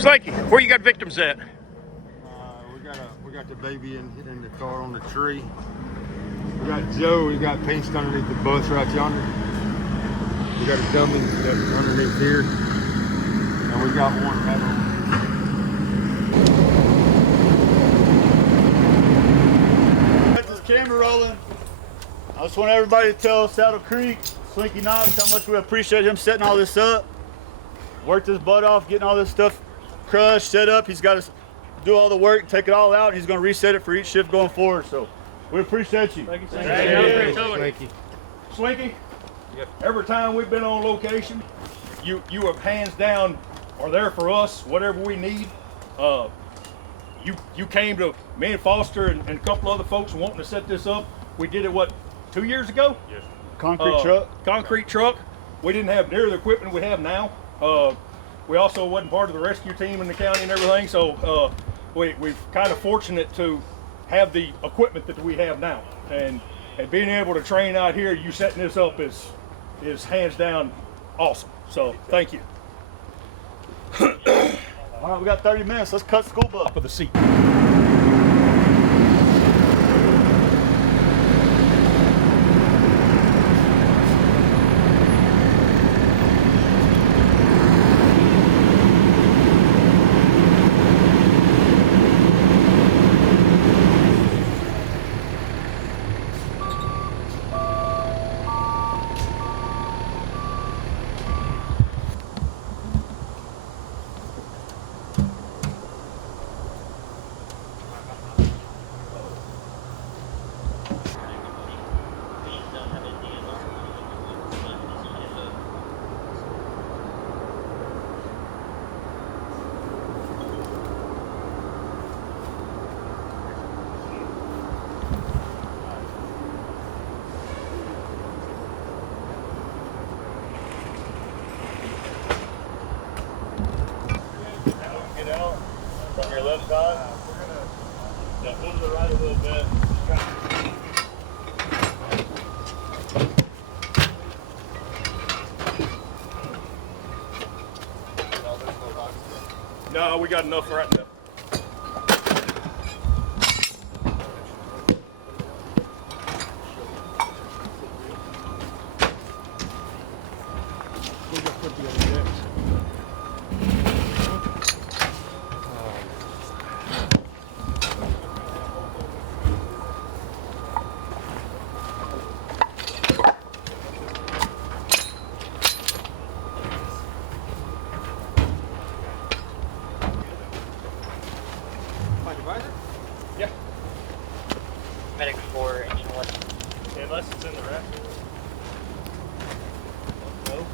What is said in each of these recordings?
Slanky, where you got victims at? We got the baby in the car on the tree. We got Joe. We got pinched underneath the bus right yonder. We got a dummy that's underneath here, and we got one right on. Got this camera rolling. I just want everybody to tell Saddle Creek, Slinky Knox, how much we appreciate him setting all this up. Worked his butt off, getting all this stuff crushed, set up. He's got to do all the work, take it all out, and he's going to reset it for each shift going forward. So we appreciate you. Thank you. Slanky. Slinky, every time we've been on location, you have hands down are there for us, whatever we need. You came to me and Foster and a couple other folks wanting to set this up. We did it, what, 2 years ago? Yes. Concrete truck. We didn't have near the equipment we have now. We also wasn't part of the rescue team in the county and everything, so we're kind of fortunate to have the equipment that we have now. And being able to train out here, you setting this up is hands down awesome. So thank you. All right, we got 30 minutes. Let's cut school bus. Top of the seat. From your left side. Yeah, move to the right a little bit. No, we got enough right now. Yeah. Medic 4, engine 1. Unless it's in the rack. No.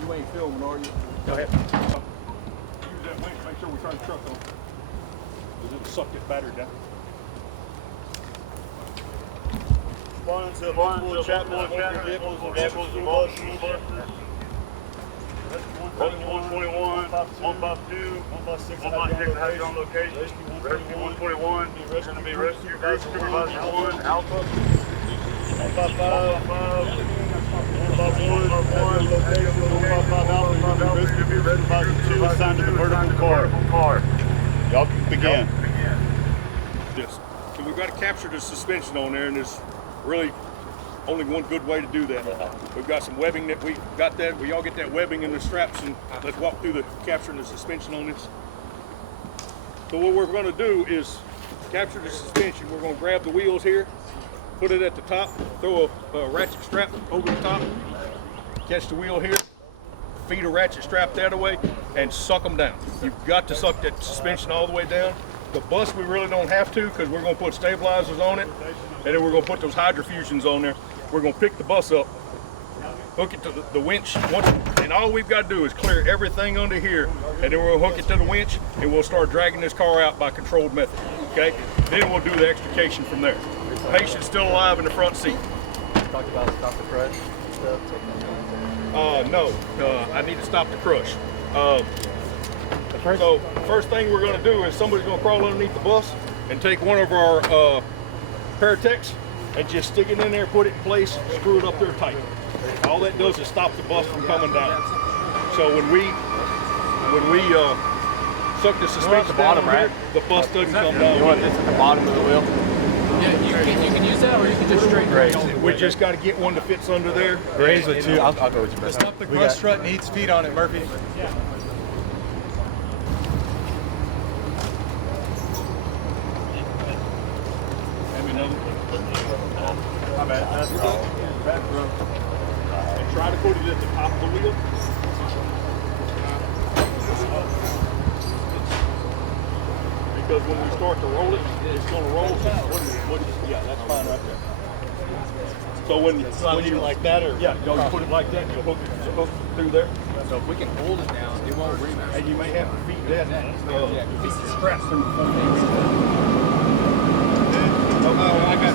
You ain't filming, are you? Go ahead. Use that winch, make sure we turn the truck on. Because it'll suck this battery down. One to multiple chapel vehicles and vehicles and buses. 121, 152, 156 have you on location. Rescue 121, you're going to be rescue group supervisor 1, Alpha. 155. 151, location 155 Alpha, rescue supervisor 2 assigned to the vertical car. Y'all can begin. Yes. So we've got to capture the suspension on there, and there's really only one good way to do that. We've got some webbing that we got that. We all get that webbing in the straps, and let's walk through the capturing the suspension on this. So what we're going to do is capture the suspension. We're going to grab the wheels here, put it at the top, throw a ratchet strap over the top, catch the wheel here, feed a ratchet strap the other way and suck them down. You've got to suck that suspension all the way down. The bus we really don't have to because we're going to put stabilizers on it, and then we're going to put those hydrofusions on there. We're going to pick the bus up, hook it to the winch, and all we've got to do is clear everything under here, and then we'll hook it to the winch, and we'll start dragging this car out by controlled method, okay? Then we'll do the extrication from there. Patient's still alive in the front seat. Talked about stop the crush stuff. No, I need to stop the crush. So first thing we're going to do is somebody's going to crawl underneath the bus and take one of our Paratechs and just stick it in there, put it in place, screw it up there tight. All that does is stop the bus from coming down. So when we suck the suspension the bottom, down right? here, the bus doesn't come down. You want this at the bottom of the wheel? Yeah, you can use that, or you can just straighten it. We just got to get one that fits under there. Graze with two. I'll go with you, bro. Stop the crush strut needs feet on it, Murphy. My bad. And try to put it at the top of the wheel. Because when we start to roll it, it's going to roll. Yeah, that's fine right there. So when you like that, or you put it like that, and you'll hook it through there. So if we can hold it down, it won't rebound. And you may have to feed that strap through the front. I got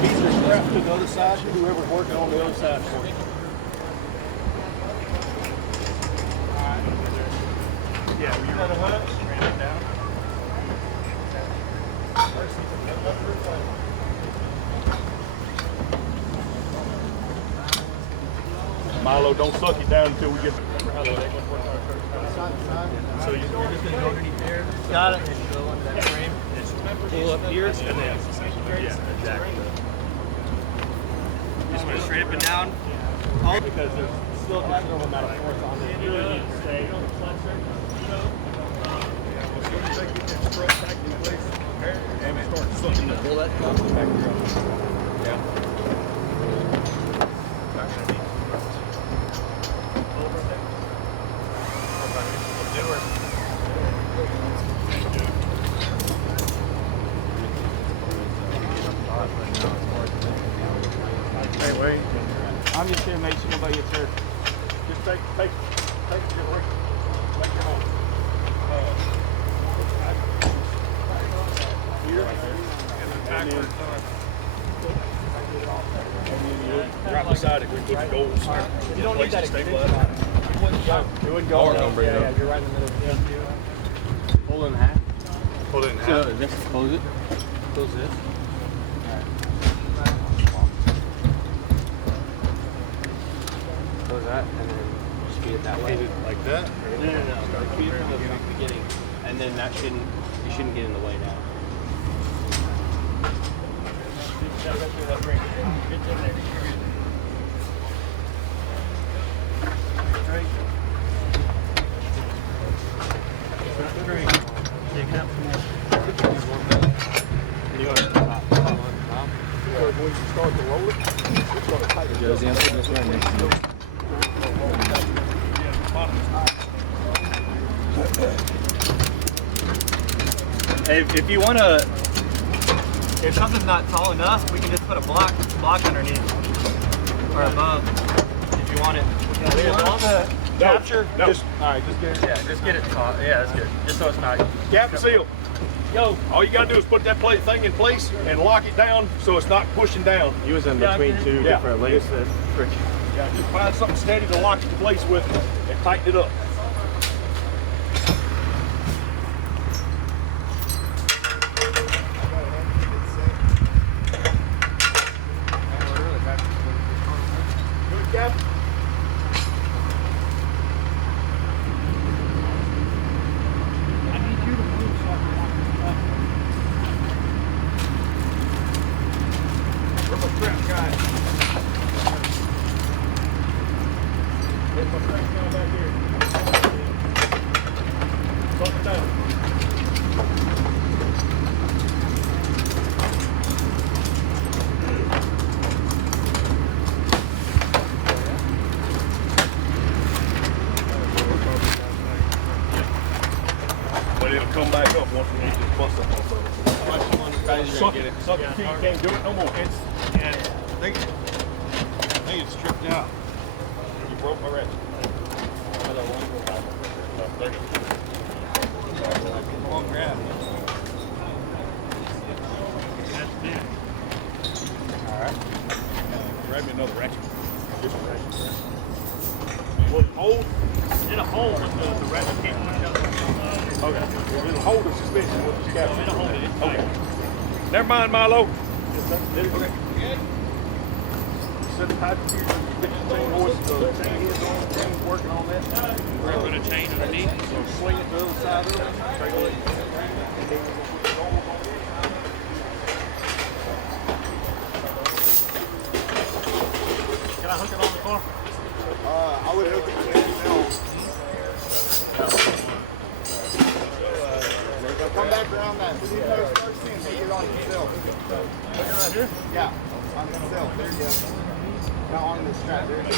feed your strap to the other side, whoever's working on the other side for you. Yeah, you got a hook? Milo, don't suck it down until we get the So you're just going to go underneath there. Got it. Go under that frame. Pull up here, and then exactly. Just go straight up and down. Because there's still a considerable amount of force on this. And we start sucking the pull that back here. Yeah. Wait. I'm just here to make sure nobody gets hurt. Just take your ring. Take your arm. Here. And then right beside it, we put the goals. You don't need that extension. It wouldn't go. You're right in the middle. Pull it in half. Pull it in half. So just close it. Close this. Close that, and then just feed it that way. Feed it like that? No. Feed it from the beginning, and then you shouldn't get in the way now. When you start to roll it, it's going to tighten. Josie, I'm putting this right next to you. If you want to, if something's not tall enough, we can just put a block underneath or above if you want it. Capture. No. Just get it. Yeah, just get it taut. Yeah, that's good. Just so it's not. Cap and seal. Yo. All you got to do is put that thing in place and lock it down so it's not pushing down. You was in between two different links. Yeah, just find something steady to lock it in place with and tighten it up. Good, Cap? Where's my strap guy? Where's my strap guy back here? but it'll come back up once we get this bust up off of it. Suck it till you can't do it no more. I think it's stripped out. You broke my ratchet. Long grab. Alright. Grab me another ratchet. Just a ratchet. Will it hold? It'll hold, but the ratchet can't push up. Okay. It'll hold the suspension with the scaffold. It'll hold it. It's tight. Okay. Never mind, Milo. Yes, sir. Okay. Set the pipe here. Get the chain hoist, the chain heads on, chain's working on that. We're going to run a chain underneath. So swing it to the other side of it. Straight away. Can I hook it on the car? I would hook it to myself. Come back around that C-post first and hook it on yourself. Hook it right here? Yeah, on yourself. There you go. Now on the strap. There you go.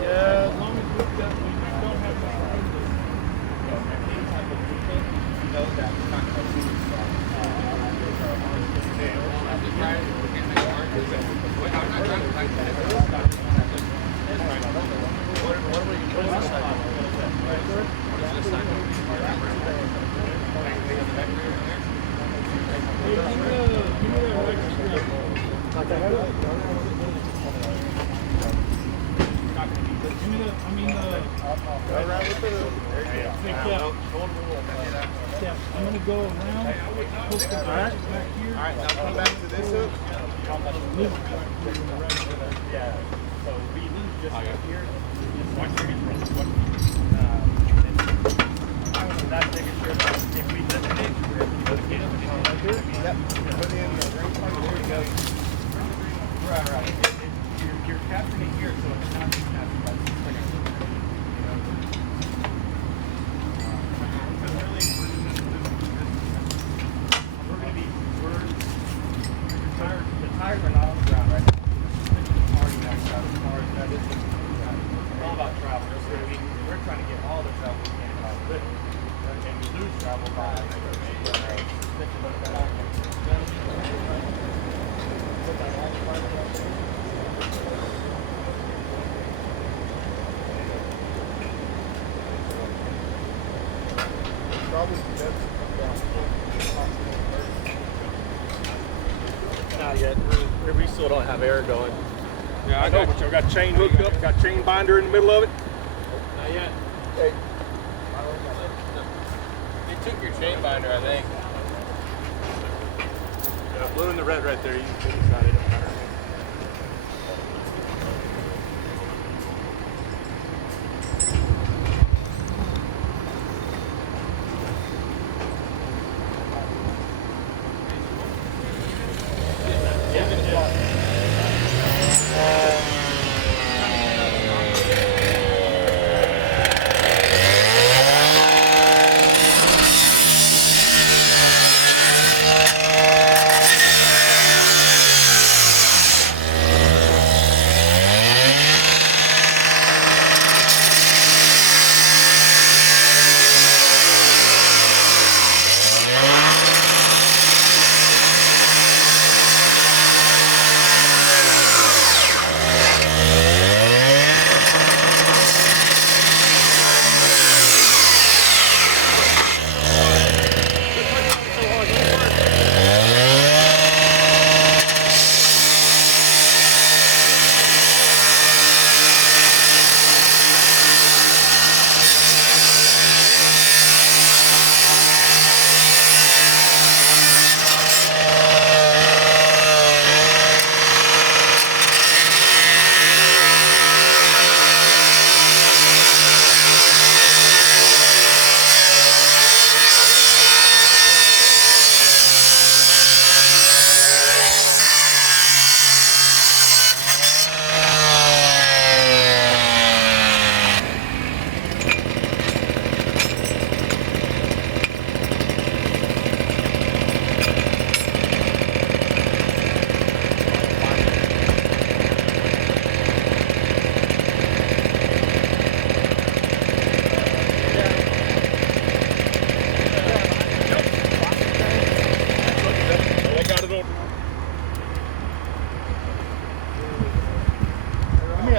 Yeah, as long as we don't have I'm going to go around, hook the back here. All right, now come back to this hook. Yeah, so we lose just here. Just watch your hands run. That's making sure that if we lift it, we're able to go to right here. Yep. Put in the ring part. There you go. Right. You're capturing it here, so it's not being captured by the sticker. The tires are not on the ground, right? It's already maxed out. As far as that is, it's all about travel. So we're trying to get all the travel we can out of it. And we lose travel by not yet. We still don't have air going. Yeah, I know, but I've got chain hooked up, got chain binder in the middle of it. Not yet. Hey. They took your chain binder, I think. Yeah, blue and the red right there. You can see inside it.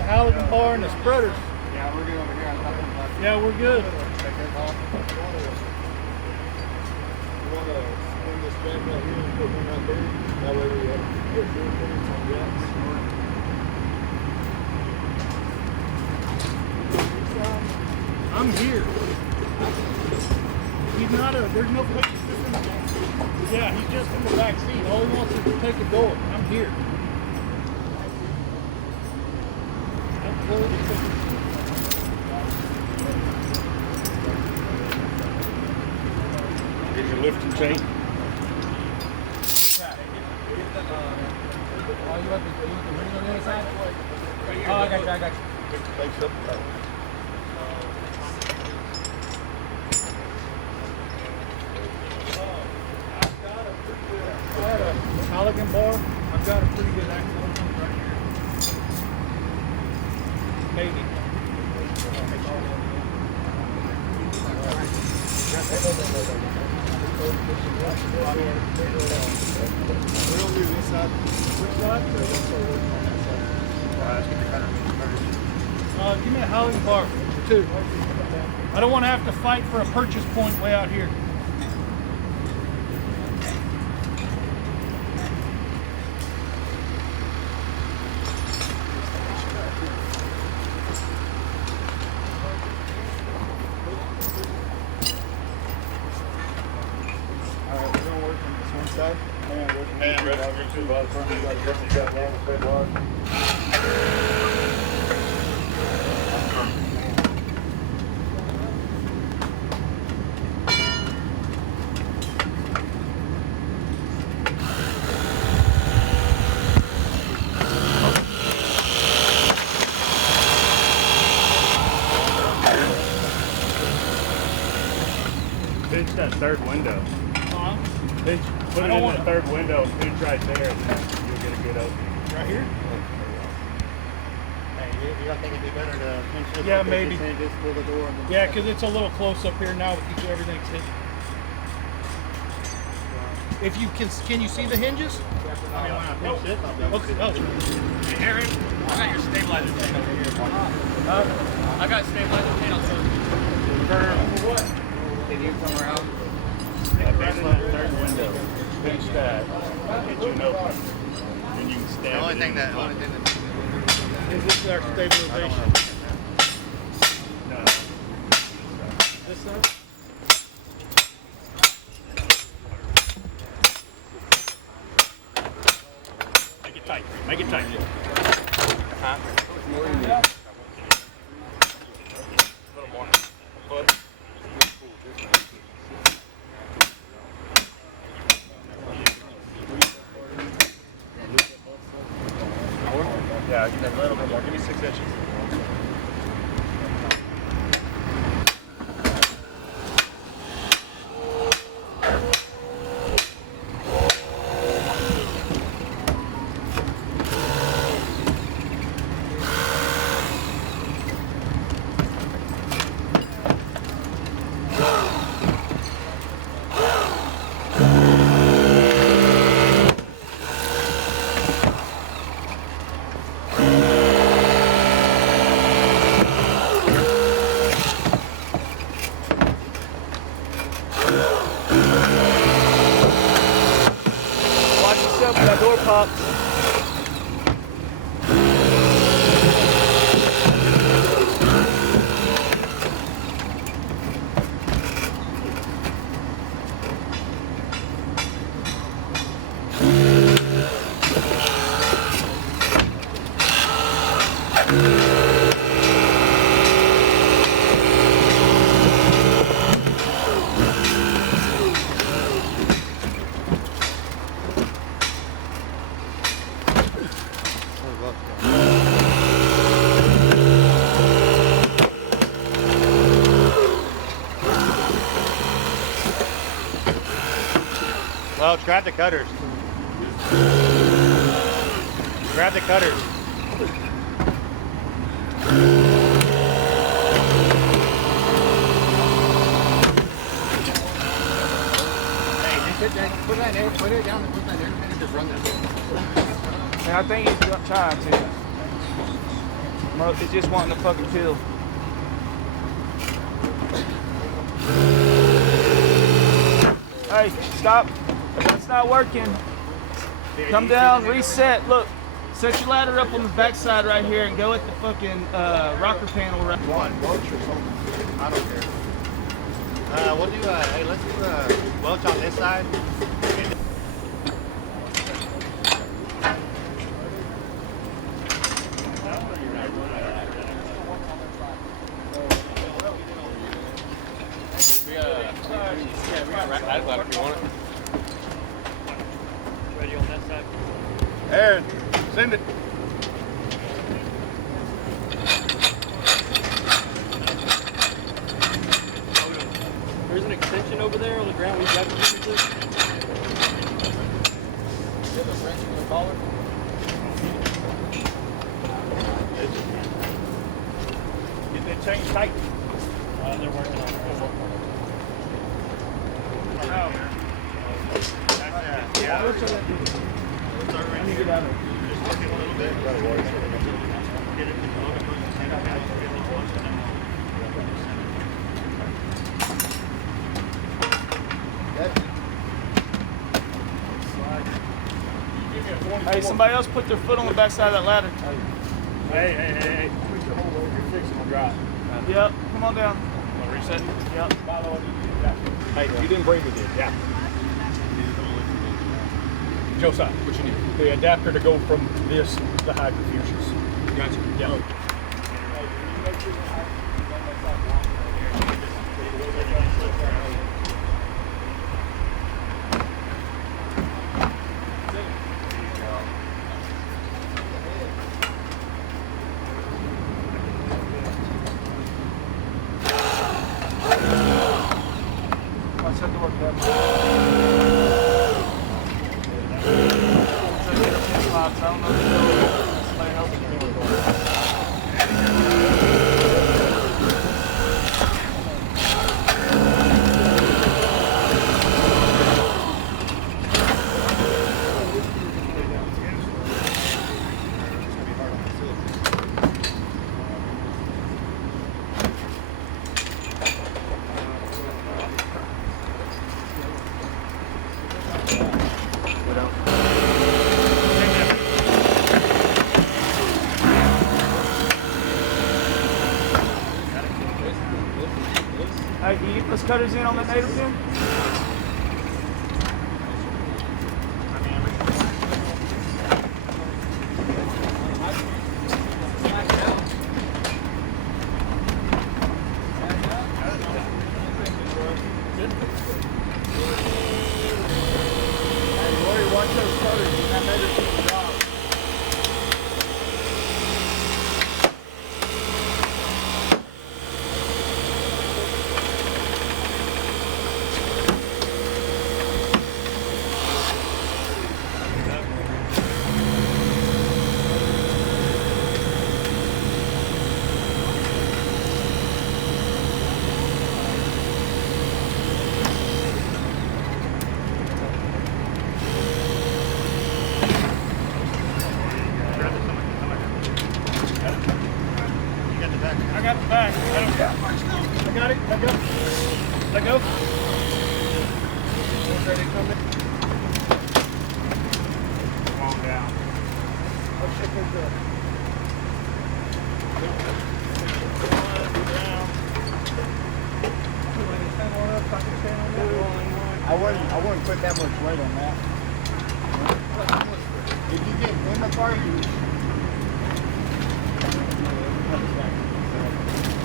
Halligan bar and the spreaders. Yeah, we're good over here. Yeah, we're good. You want to spin this back right here and put one right there? That way we have put your things on the outside. I'm here. He's not there's no place to sit in the back. Yeah, he's just in the back seat. All he wants is to take a door. I'm here. Get your lifting chain. Oh, I got you. Face up. Halligan bar. I've got a pretty good access point right here. Maybe. We don't do this side. Which side? Give me a Halligan bar for 2. I don't want to have to fight for a purchase point way out here. Alright, we're gonna work on this one side. Man, rest of your 2 by the front. You got one fed wire. Pinch that third window. Pinch, put it don't in wanna- the third window, pinch right there, and then you'll get a good opening. Right here? Hey, you don't think it'd be better to pinch this? Yeah, pinch maybe. this and just pull the door and then Yeah, because it's a little close up here now with everything's hidden. If you can you see the hinges? I mean, when I pinch this, I'll be able to Okay. see Oh. Hey, Aaron, I got your stabilizer chain over here. I got stabilizer chain on some. What? Can you come around? Yeah, pinch that third window. Pinch that, get you an opening. Then you can stab The only it thing in. that, Is this our stabilization? No. This side? Make it tight. Make it tight. Yeah, give me a little bit more. Give me 6 inches. Watch yourself when that door pops. Well, grab the cutters. Grab the cutters. put that air, put it down and put that air and just run that. And I think he's trying to. It's just wanting to fucking kill. Hey, stop. That's not working. Come down, reset. Look, set your ladder up on the backside right here and go at the fucking rocker panel right there. One, Welch or something. I don't care. We'll do hey, let's do Welch on this side. We got rack ladder if you want it. Ready on that side? Aaron, send it. There's an extension over there on the ground. We've got to use this. Get that chain tight. They're working on it. Hey, somebody else put their foot on the backside of that ladder. Hey. You're fixing to drop. Yep, come on down. Want to reset? Yep. Hey, you didn't bring me this. Yeah. Josiah, what you need? The adapter to go from this to the hydrofuses. Gotcha. Yeah. I said to work that. I don't know if somebody else is doing Hey, can you get those cutters in on that native pin? I got the back. I got it. Let go. Let go. Ready to come in? Come on down. Let's check this up. I wouldn't put that much weight on that. If you get in the car,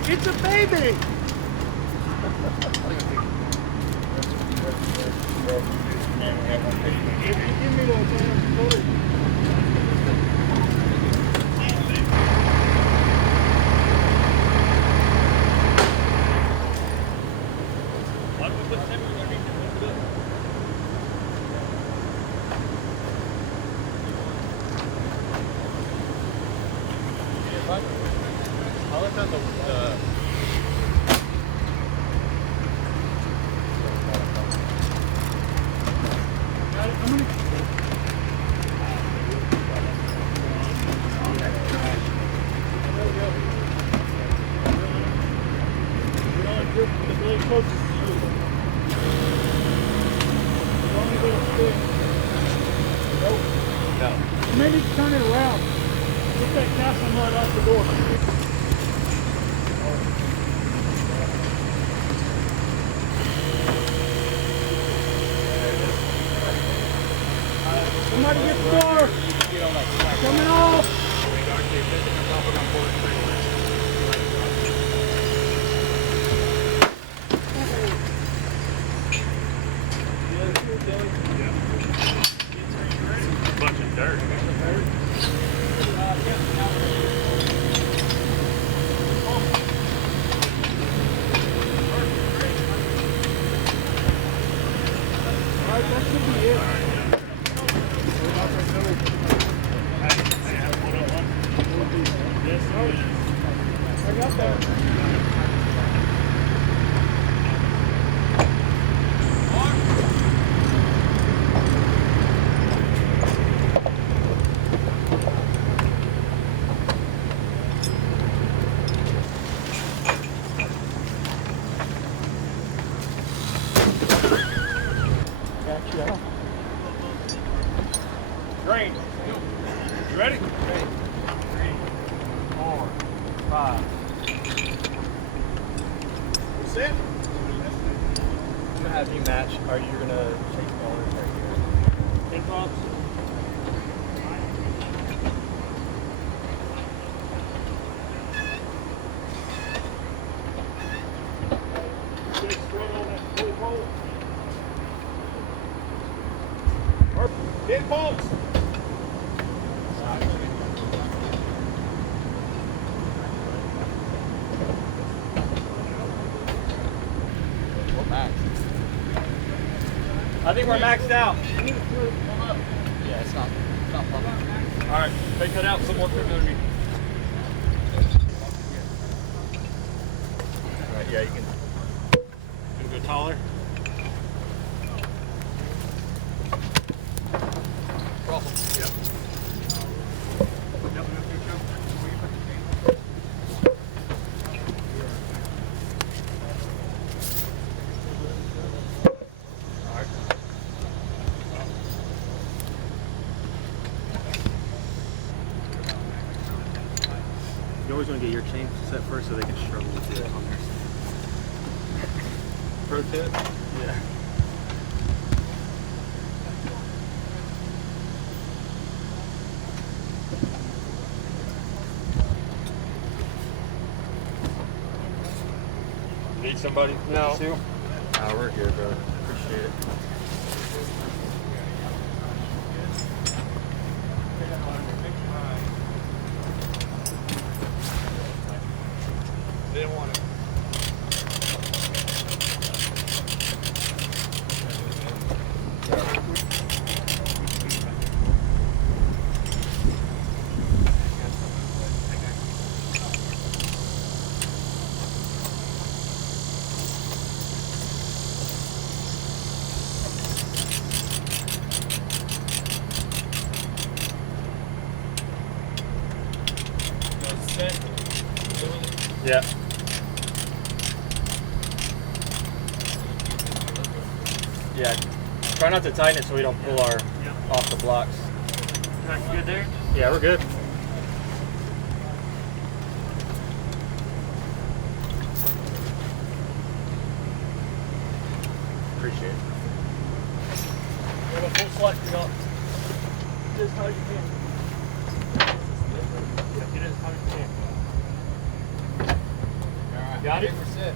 It's a baby! give me those Why don't we put separate underneath it? I'll let that the turn it around. Get that castle nut off the door. Somebody get the door. Coming off. Bunch of dirt. All right, that should be it. I got that. Gotcha. Green. You ready? 3, 4, 5. Set. I'm gonna have you match. Are you gonna take the ball right here? Pin pops. Stay straight on that full pole. Pin bolts. I think we're maxed out. Yeah, it's not pumping. All right, take that out. Some more quick underneath. All right, yeah, you can go taller. You always want to get your chain set first so they can struggle with it on their pro tip. Yeah. Need somebody? No. Too? Oh, we're good, bro. Appreciate it. Didn't want it. Yeah. Yeah. Try not to tighten it so we don't pull our off the blocks. Good there? Yeah, we're good. Appreciate it. We have a full slack to go. Get as high as you can. Get as high as you can. Got it? We're set.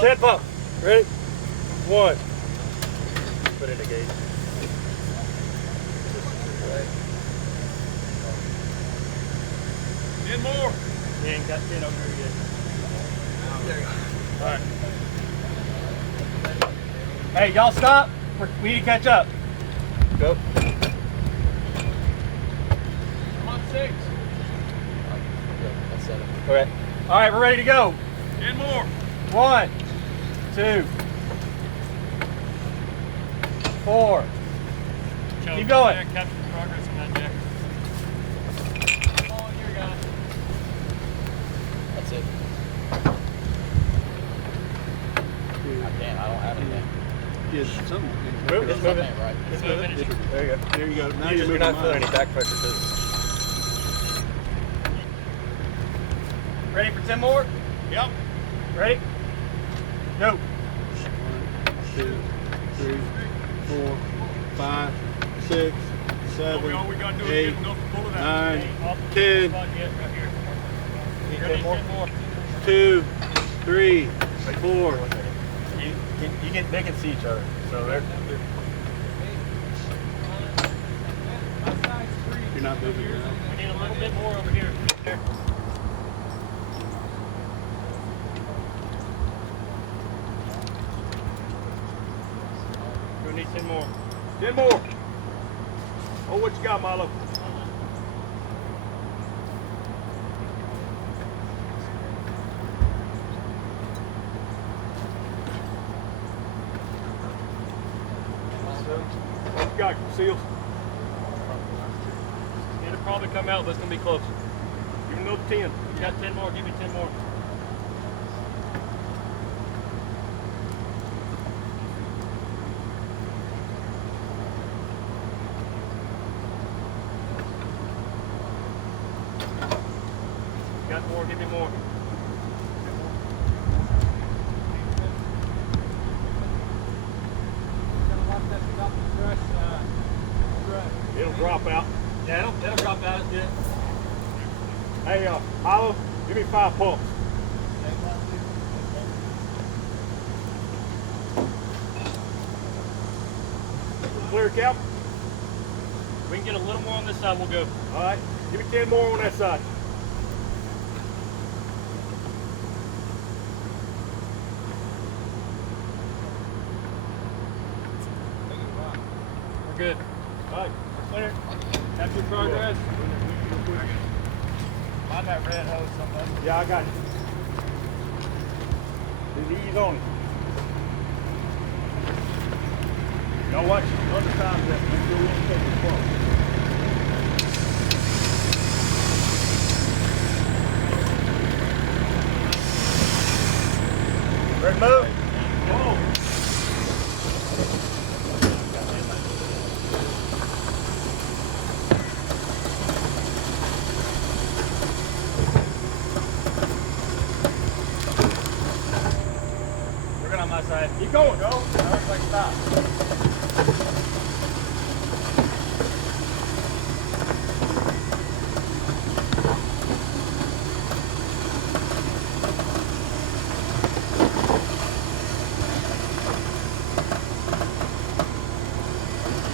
Ten pump. Ready? 1. Put in a gauge. Ten more. You ain't got 10 over here yet. Alright. Hey, y'all stop. We need to catch up. Go. Come on, 6. That's set. Okay. Alright, we're ready to go. 10 more. 1, 2, 4. Keep going. Capture progress on that deck. Come on, here, guys. That's it. Yes, something. It's moving. It's moving. There you go. There you go. Now You're moving not mine. feeling any back pressure too. Ready for 10 more? Yep. Ready? Go. 2, 3, 4, 5, 6, 7, All we gotta do is 8, get enough to pull it out. 9, 10, Right here. Need Ready, 10 more? 10 more. 2, 3, 4. They can see each other. So they're You're not moving now. We need a little bit more over here. There. We need 10 more. 10 more. Oh, what you got, Milo? What you got, Seals? It'll probably come out, but it's gonna be close. Give me another 10. You got 10 more, give me 10 more. You got more, give me more. It'll drop out. Yeah, that'll drop out. It's good. Hey, Milo, give me 5 pumps. Clear, Cap. We can get a little more on this side, we'll go. All right, give me 10 more on that side. We're good. All right, Clear. That's your progress. Find that red hose somebody. yeah, I got you. Just ease on it. Y'all watch the other side of that. Make sure we don't take the front. Ready to move? We're good on my side. Keep going, go. Everybody stop.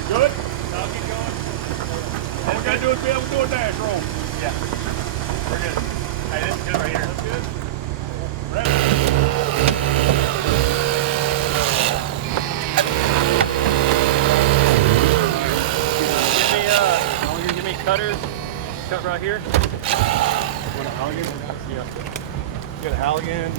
You good? I'll keep going. All we gotta do is be able to do a dash roll. Yeah. We're good. Hey, this is good right here. That's good. Give me cutters. Cut right here. Want a Halligan? Yeah. Get a Halligan.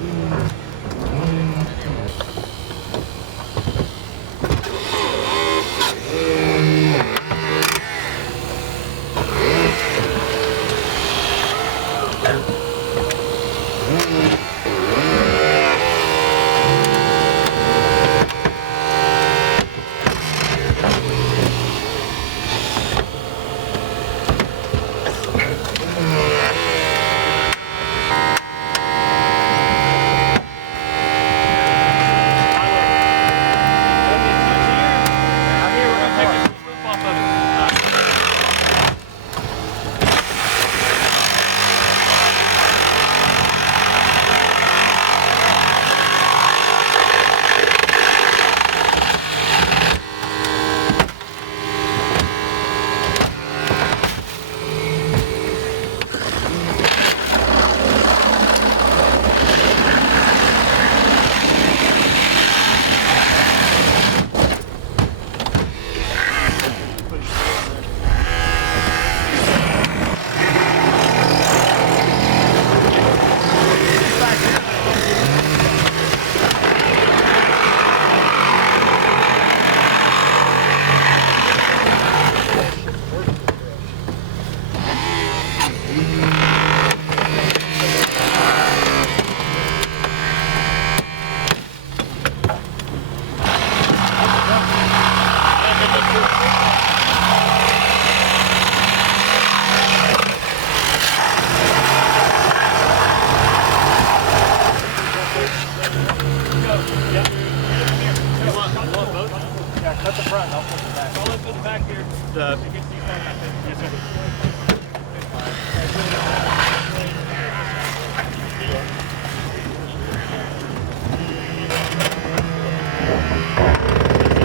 front, I'll flip the back. So let's go to the back here. The, You can see front. yes, sir.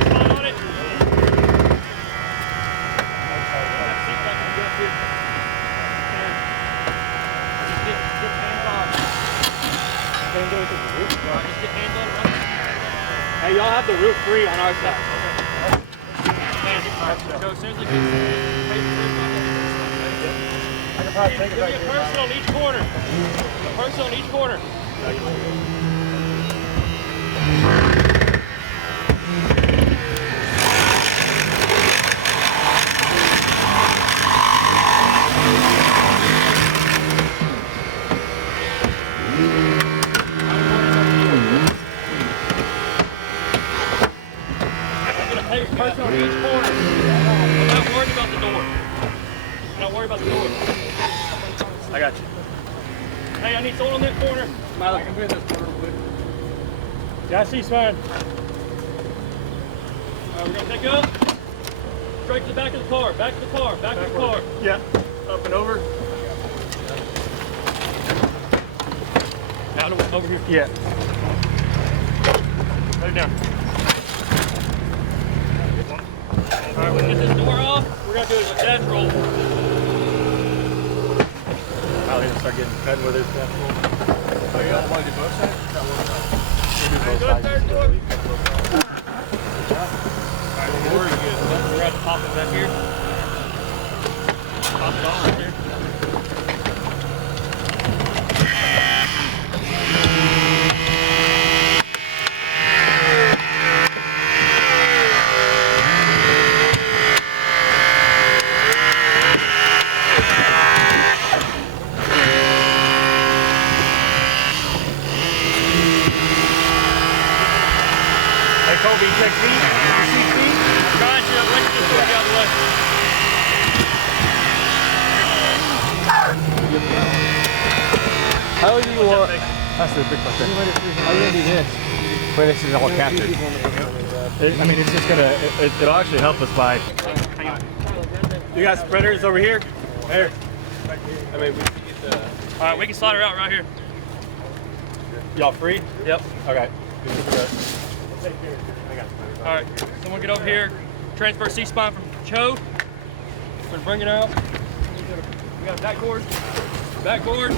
Spot on it. Hey, y'all have the roof free on our side. So seriously, I can probably take it give back me a here. person on each corner. A person on each corner. Hey, person on each corner. I'm not worried about the door. I'm not worried about the door. I got you. Hey, I need someone on that corner. Smiley, come here this corner real quick. Yeah, I see, fine. We're gonna take up. Straight to the back of the car. Back to the car. Back to the car. Yeah, up and over. Out over here. Yeah. Put it down. All right, when we get this door off, we're gonna do a dash roll. Smiley's gonna start getting cut with his stuff. Oh, you don't want to do both sides? Third door. We're at the top of that here. Top it on right there. Hey, Kobe, you check speed? You see speed? Got you. Let's get this door out of the way. How do you want? That's the big question. How do you do this? Where this is all captured. I mean, it's just gonna, it'll actually help us by. You got spreaders over here? There. I mean, we can get the. All right, we can slide her out right here. Y'all free? Yep. Okay. All right, someone get over here. Transfer C-spine from Cho. We're gonna bring it out. We got a backboard. Backboard.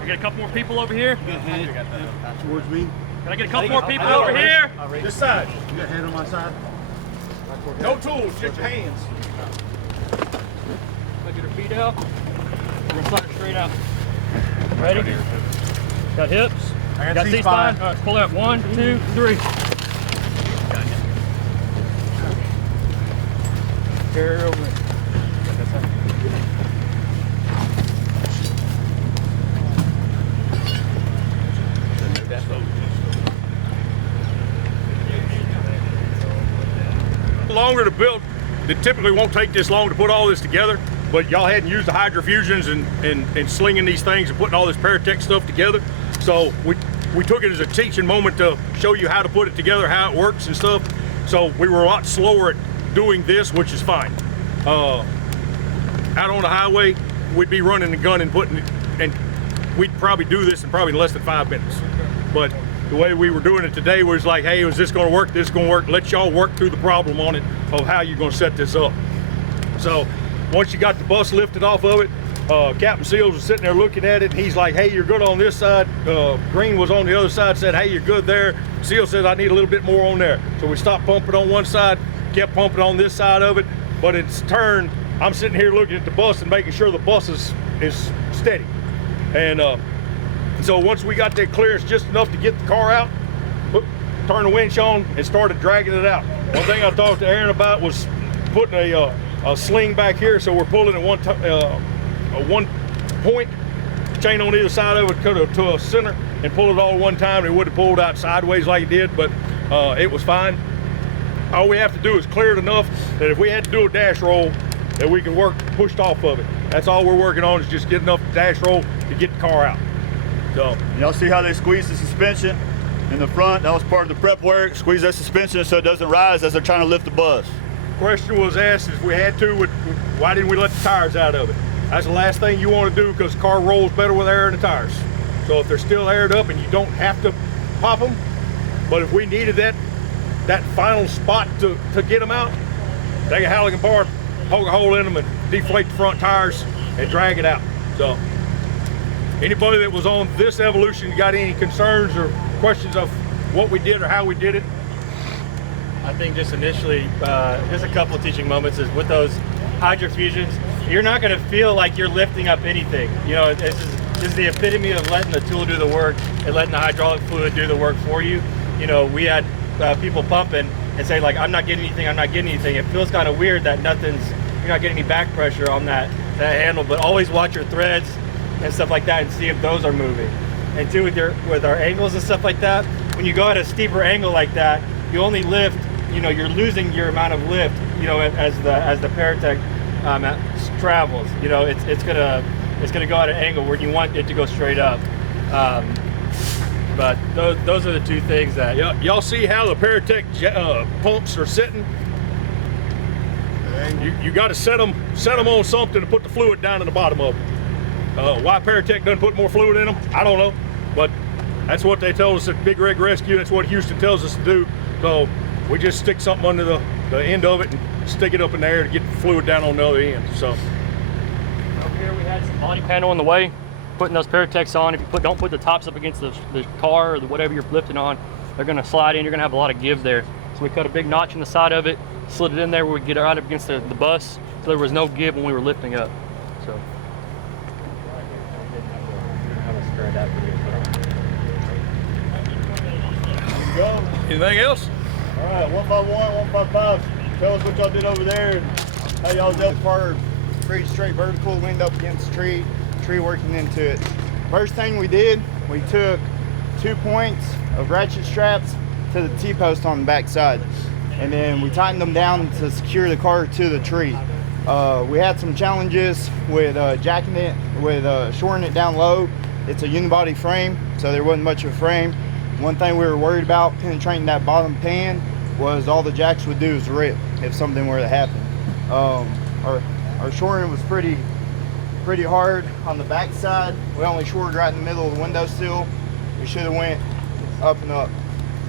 We got a couple more people over here. Towards me. Can I get a couple more people over here? This side. You got a hand on my side? No tools, just hands. Look at her feet out. We're gonna slide her straight out. Ready? Got hips. I Got C-spine. All right, let's pull out. 1, 2, 3. Carry her over there. Longer to build. It typically won't take this long to put all this together, but y'all hadn't used the hydrofusions and slinging these things and putting all this Paratech stuff together. So we took it as a teaching moment to show you how to put it together, how it works and stuff. So we were a lot slower at doing this, which is fine. Out on the highway, we'd be running the gun and putting it, and we'd probably do this in probably less than 5 minutes. But the way we were doing it today was like, hey, is this gonna work? This is gonna work. Let y'all work through the problem on it of how you're gonna set this up. So once you got the bus lifted off of it, Captain Seals was sitting there looking at it, and he's like, hey, you're good on this side. Green was on the other side, said, hey, you're good there. Seal said, I need a little bit more on there. So we stopped pumping on one side, kept pumping on this side of it, but it's turned. I'm sitting here looking at the bus and making sure the bus is steady. And so once we got that clearance just enough to get the car out, turn the winch on and started dragging it out. One thing I talked to Aaron about was putting a sling back here, so we're pulling at one point, chain on either side of it, cut it to a center, and pull it all at one time. It would have pulled out sideways like it did, but it was fine. All we have to do is clear it enough that if we had to do a dash roll, that we can work pushed off of it. That's all we're working on, is just get enough dash roll to get the car out. So y'all see how they squeeze the suspension in the front? That was part of the prep work. Squeeze that suspension so it doesn't rise as they're trying to lift the bus. Question was asked if we had to, why didn't we let the tires out of it? That's the last thing you want to do, because the car rolls better with air in the tires. So if they're still aired up and you don't have to pop them, but if we needed that final spot to get them out, take a Halligan bar, poke a hole in them and deflate the front tires and drag it out. So anybody that was on this evolution got any concerns or questions of what we did or how we did it? I think just initially, just a couple of teaching moments is with those hydrofusions, you're not going to feel like you're lifting up anything. You know, this is the epitome of letting the tool do the work and letting the hydraulic fluid do the work for you. You know, we had people pumping and say like, I'm not getting anything, I'm not getting anything. It feels kind of weird that you're not getting any back pressure on that handle, but always watch your threads and stuff like that and see if those are moving. And two, with our angles and stuff like that, when you go at a steeper angle like that, you only lift, you know, you're losing your amount of lift, you know, as the Paratech travels. You know, it's gonna go at an angle where you want it to go straight up. But those are the two things that y'all see how the Paratech pumps are sitting. You got to set them on something to put the fluid down in the bottom of them. Why Paratech doesn't put more fluid in them, I don't know, but that's what they told us at Big Rig Rescue. That's what Houston tells us to do. So we just stick something under the end of it and stick it up in the air to get the fluid down on the other end. So over here we had some body panel in the way, putting those Paratechs on. If you don't put the tops up against the car or whatever you're lifting on, they're going to slide in. You're going to have a lot of give there. So we cut a big notch in the side of it, slid it in there where we get it right up against the bus, so there was no give when we were lifting up. So. Go. anything else? All right, 1x1, 1x5. Tell us what y'all did over there and how y'all dealt. Car pretty straight vertical, leaned up against the tree working into it. First thing we did, we took 2 points of ratchet straps to the T-post on the back side, and then we tightened them down to secure the car to the tree. We had some challenges with jacking it, with shoring it down low. It's a unibody frame, so there wasn't much of a frame. One thing we were worried about penetrating that bottom pan was all the jacks would do is rip if something were to happen. Our shoring was pretty hard on the back side. We only shored right in the middle of the windowsill. We should have went up and up.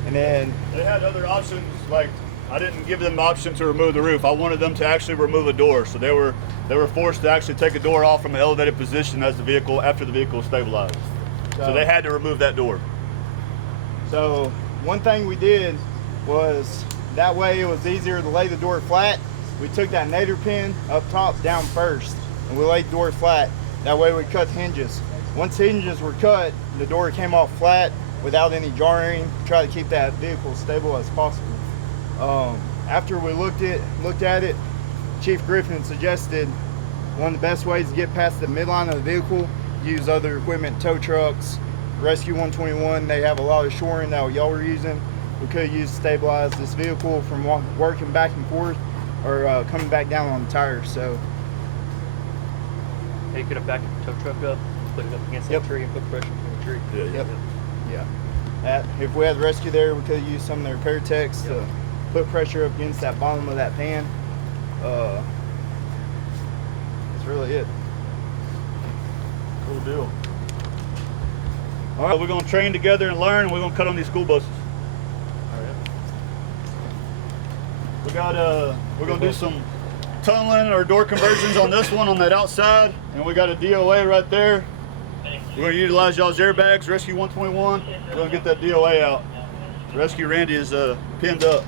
And then they had other options, like I didn't give them the option to remove the roof. I wanted them to actually remove a door, so they were forced to actually take a door off from an elevated position as after the vehicle was stabilized. So they had to remove that door. So one thing we did was, that way it was easier to lay the door flat. We took that nader pin up top down first, and we laid the door flat. That way we cut hinges. Once hinges were cut, the door came off flat without any jarring. Try to keep that vehicle stable as possible. After we looked at it, Chief Griffin suggested one of the best ways to get past the midline of the vehicle, use other equipment, tow trucks, Rescue 121. They have a lot of shoring that y'all were using. We could use to stabilize this vehicle from working back and forth or coming back down on the tires. So you could have backed the tow truck up, put it up against that tree and put pressure from the tree. Yeah. If we had the rescue there, we could have used some of their Paratechs to put pressure up against that bottom of that pan. That's really it. Cool deal. All right, we're gonna train together and learn, and we're gonna cut on these school buses. We got we're gonna do some tunneling or door conversions on this one on that outside, and we got a DOA right there. We're gonna utilize y'all's airbags, Rescue 121. We're gonna get that DOA out. Rescue Randy is pinned up.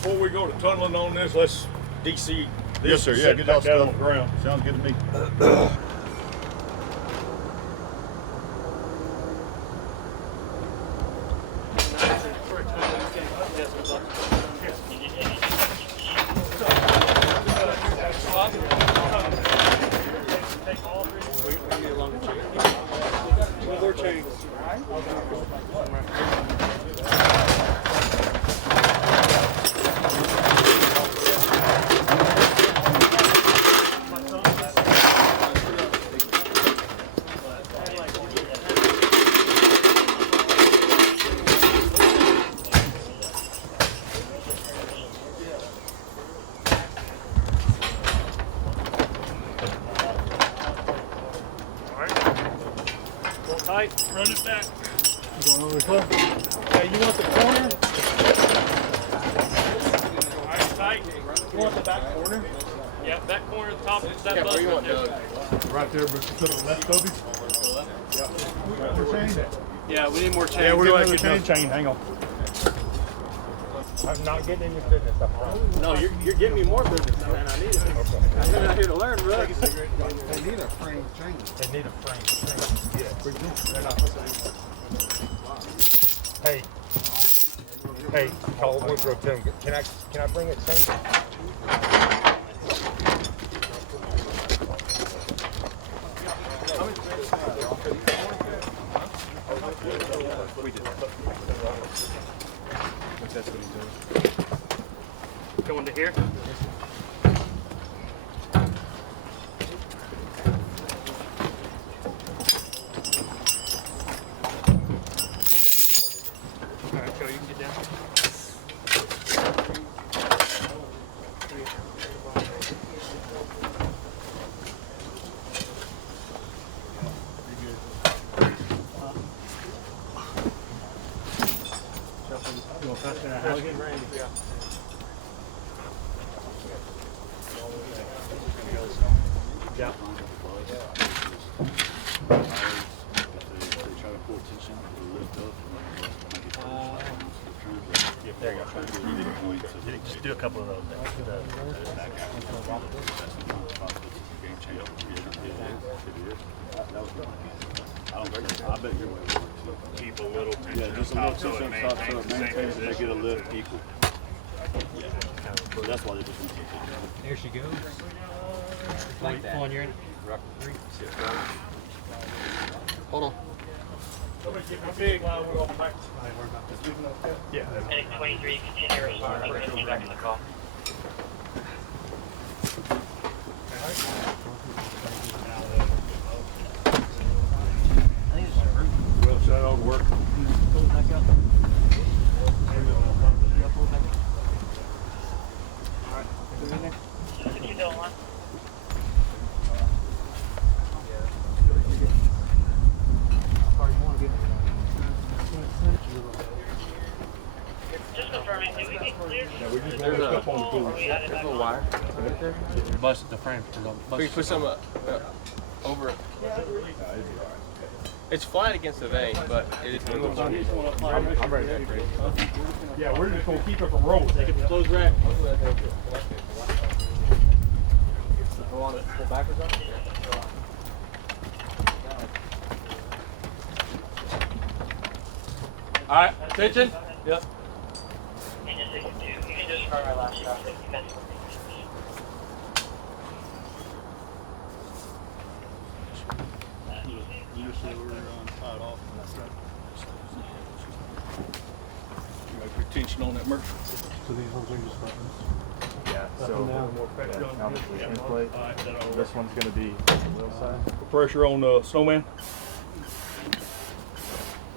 Before we go to tunneling on this, let's DC this. Yes, sir. Yeah, set get that that down stuff on the ground. Sounds good to me. tight. Run it back. Going over the club. Okay, you want the corner? Alright, tight. You want the back corner? Yeah, back corner of the top of that bus right there. Right there, but to the left of it. More chain? Yeah, we need more chain. Yeah, we're going to get another chain. Hang on. I'm not getting in your business. No, you're getting me more business than I need. I'm out here to learn, bro. They need a frame chain. They need a frame chain. Hey. Hey, call Woodrow, tell him, can I bring a chain? Going to here. Alright, Joe, you can get down. Yeah. There you go. Just do a couple of those. I bet you're way over. Keep a little tension. Yeah, just a little tension on top so it maintains and they get a lift equal. Yeah. So that's why they just want to. There she goes. Like that. On your end. Hold on. Yeah. Medic 23, continue responding. We're going to be back in the call. Well, so that ought to work. Pull it back up. Just confirming, did we get cleared? Yeah, we just want to up on the pool. There's a wire right there. Bust the frame. We can put some over it. It's flat against the vein, but it moves on. I'm ready. Yeah, we're just going to keep it from rolling. Take it to close rack. Go on it. Pull backwards on it. All right, attention. Yep. You can just run our last traffic. Tension on that merch. So these ones are just buttons. Yeah, so obviously in plate. This one's going to be wheel side. Put pressure on the snowman.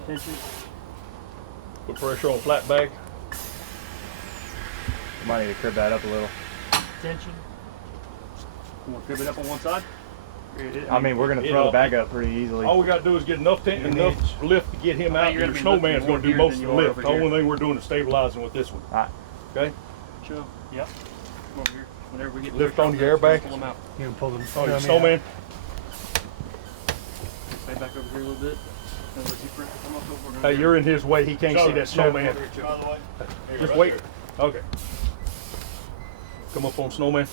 Tension. Put pressure on flat bag. Might need to crib that up a little. Tension. You want to crib it up on one side? I mean, we're going to throw the bag up pretty easily. All we got to do is get enough lift to get him out. Your snowman's going to do most of the lift. The only thing we're doing is stabilizing with this one. All right. Okay? Sure. Yep. Come over here. Whenever we get Lift on your airbag. pull them out. You can pull them. Oh, your snowman. Stay back over here a little bit. Hey, you're in his way. He can't see that snowman. Just wait. Okay. Come up on snowman.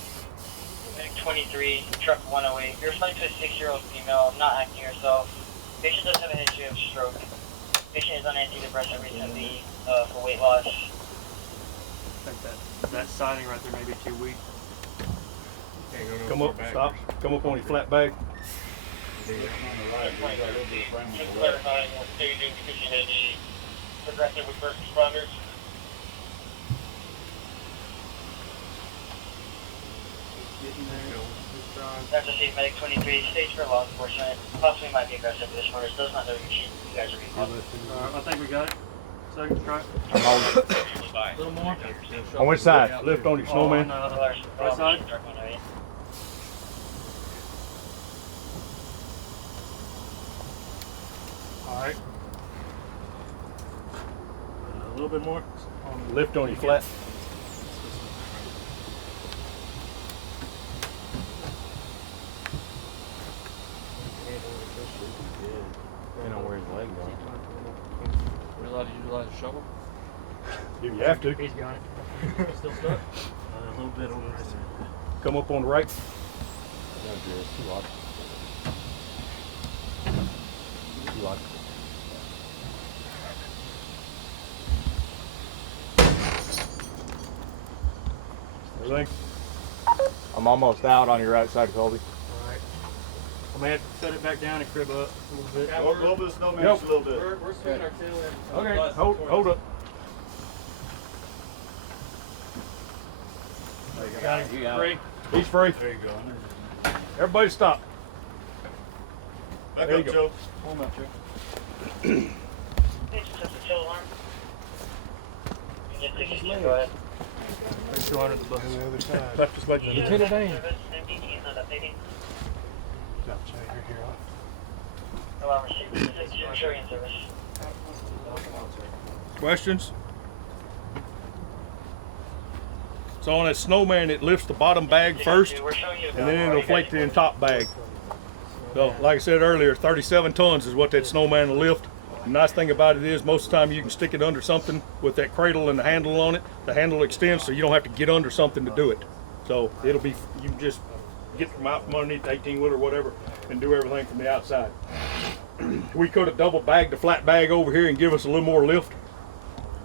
Medic 23, truck 108. You're responding to a 6-year-old female, not acting herself. Patient does have a history of stroke. Patient is on antidepressant recently for weight loss. I think that siding right there may be too weak. Come up, stop. Come up on your flat bag. Just clarifying what staging patient is progressive with first responders. That's a safe medic 23, stage for law enforcement. Possibly might be aggressive with this orders. Does not know you guys are recalled. I think we got it. Second try. I'm holding. A little more. On which side? Lift on your snowman. Right side. All right. A little bit more. Lift on your flat. Depending on where his leg goes. We're allowed to utilize a shovel? If you have to. He's got it. Still stuck? A little bit over there. Come up on the right. No, Drew, it's too locked. Too locked. Everything? I'm almost out on your right side, Colby. Alright. I may have to set it back down and crib up a little bit. A little bit of snowman, Yep. just a little bit. We're swinging our tail in. Okay, hold up. Got him. Free. He's free. There you go. Everybody stop. Back There up, you go. Joe. Pull him out, Joe. Hey, just set the tail alarm. You get 60, go ahead. Let's go under the bus. On the other side. Left his leg. Lieutenant Dane. MDT is not updating. Stop, Jay, you're here. Alarm received. Ensuring service. Questions? So on that snowman, it lifts the bottom bag first, We're showing you and then it'll inflate the top bag. So, like I said earlier, 37 tons is what that snowman will lift. The nice thing about it is most of the time you can stick it under something with that cradle and the handle on it. The handle extends so you don't have to get under something to do it. So it'll be, you can just get from out from underneath the 18-wheeler or whatever and do everything from the outside. We could have double bagged the flat bag over here and give us a little more lift,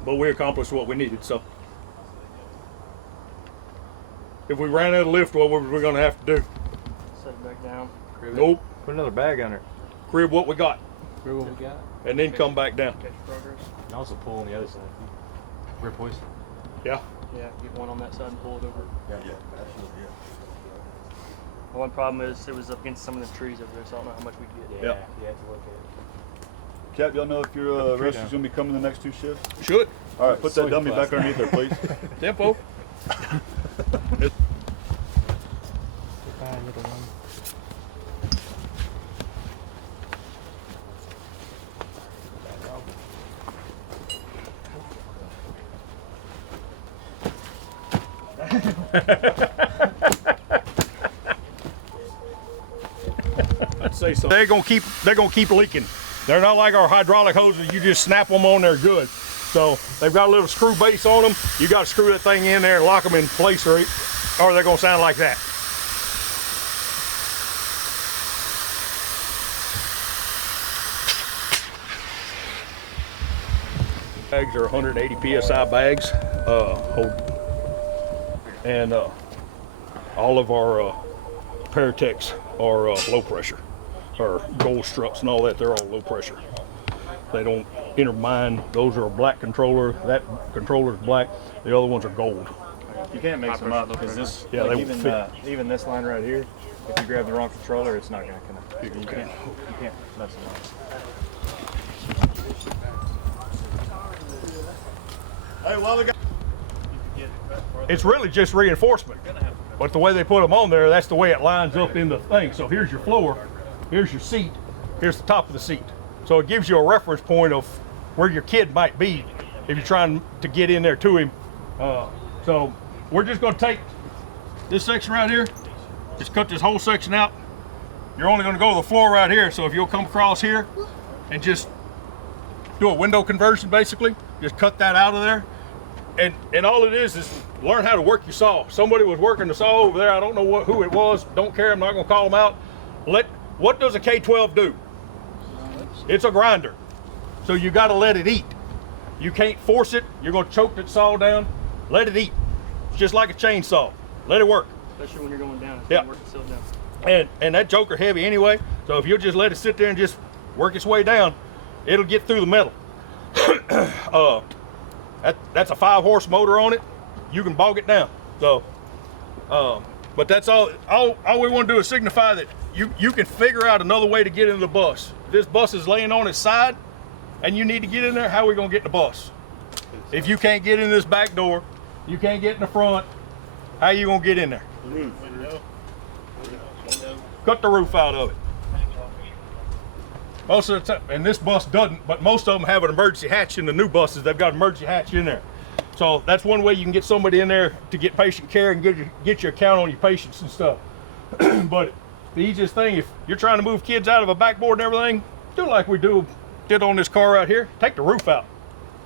but we accomplished what we needed. So if we ran out of lift, what were we going to have to do? Set it back down. Nope. Put another bag under it. Crib what we got Crib what we got. and then come back down. Catch progress. And also pull on the other side. Rip hoist. Yeah. Yeah, get one on that side and pull it over. Yeah. The one problem is it was up against some of the trees over there, so I don't know how much we get. Yeah. Yep. You have to look at it. Cap, y'all know if your tree rescue's down. gonna be coming the next 2 shifts? Should. All right, put that Soy dummy back plastic. underneath there, please. Tempo. Goodbye, little one. I'd say so. They're gonna keep leaking. They're not like our hydraulic hoses. You just snap them on, they're good. So they've got a little screw base on them. You got to screw that thing in there and lock them in place, or they're gonna sound like that. Bags are 180 psi bags. All of our Paratex are low pressure, or gold struts and all that. They're all low pressure. They don't intermine. Those are a black controller. That controller's black. The other ones are gold. You can't mix them up because this, Yeah, like they won't fit. even this line right here, if you grab the wrong controller, it's not going to connect. You can't mess them up. Hey, while we got It's really just reinforcement. But the way they put them on there, that's the way it lines up in the thing. So here's your floor, here's your seat, here's the top of the seat. So it gives you a reference point of where your kid might be if you're trying to get in there to him. So we're just gonna take this section right here, just cut this whole section out. You're only gonna go to the floor right here. So if you'll come across here and just do a window conversion, basically, just cut that out of there. And all it is learn how to work your saw. Somebody was working the saw over there. I don't know who it was. Don't care. I'm not going to call them out. What does a K12 do? It's a grinder. So you got to let it eat. You can't force it. You're going to choke that saw down. Let it eat. It's just like a chainsaw. Let it work. Especially when you're going down. It's Yeah. gonna work itself down. And that joker heavy anyway. So if you'll just let it sit there and just work its way down, it'll get through the metal. That's a 5-horse motor on it. You can bog it down. So, but that's all we want to do is signify that you can figure out another way to get into the bus. If this bus is laying on its side and you need to get in there, how are we going to get in the bus? If you can't get in this back door, you can't get in the front, how are you going to get in there? roof. Cut the roof out of it. Most of the time, and this bus doesn't, but most of them have an emergency hatch in the new buses. They've got an emergency hatch in there. So that's one way you can get somebody in there to get patient care and get your account on your patients and stuff. But the easiest thing, if you're trying to move kids out of a backboard and everything, do like we did on this car right here. Take the roof out.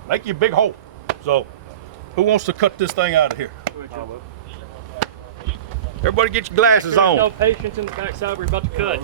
Make you a big hole. So who wants to cut this thing out of here? Everybody get your glasses on. No patience in the backside we're about to cut.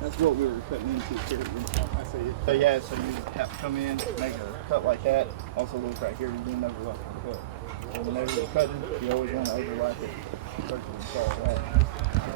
That's what we were cutting into too. I see it. So yeah, so you have to come in, make a cut like that. Also look right here, you didn't overlap the cut. And whenever you're cutting, you always want to overlap it. So you can solve that.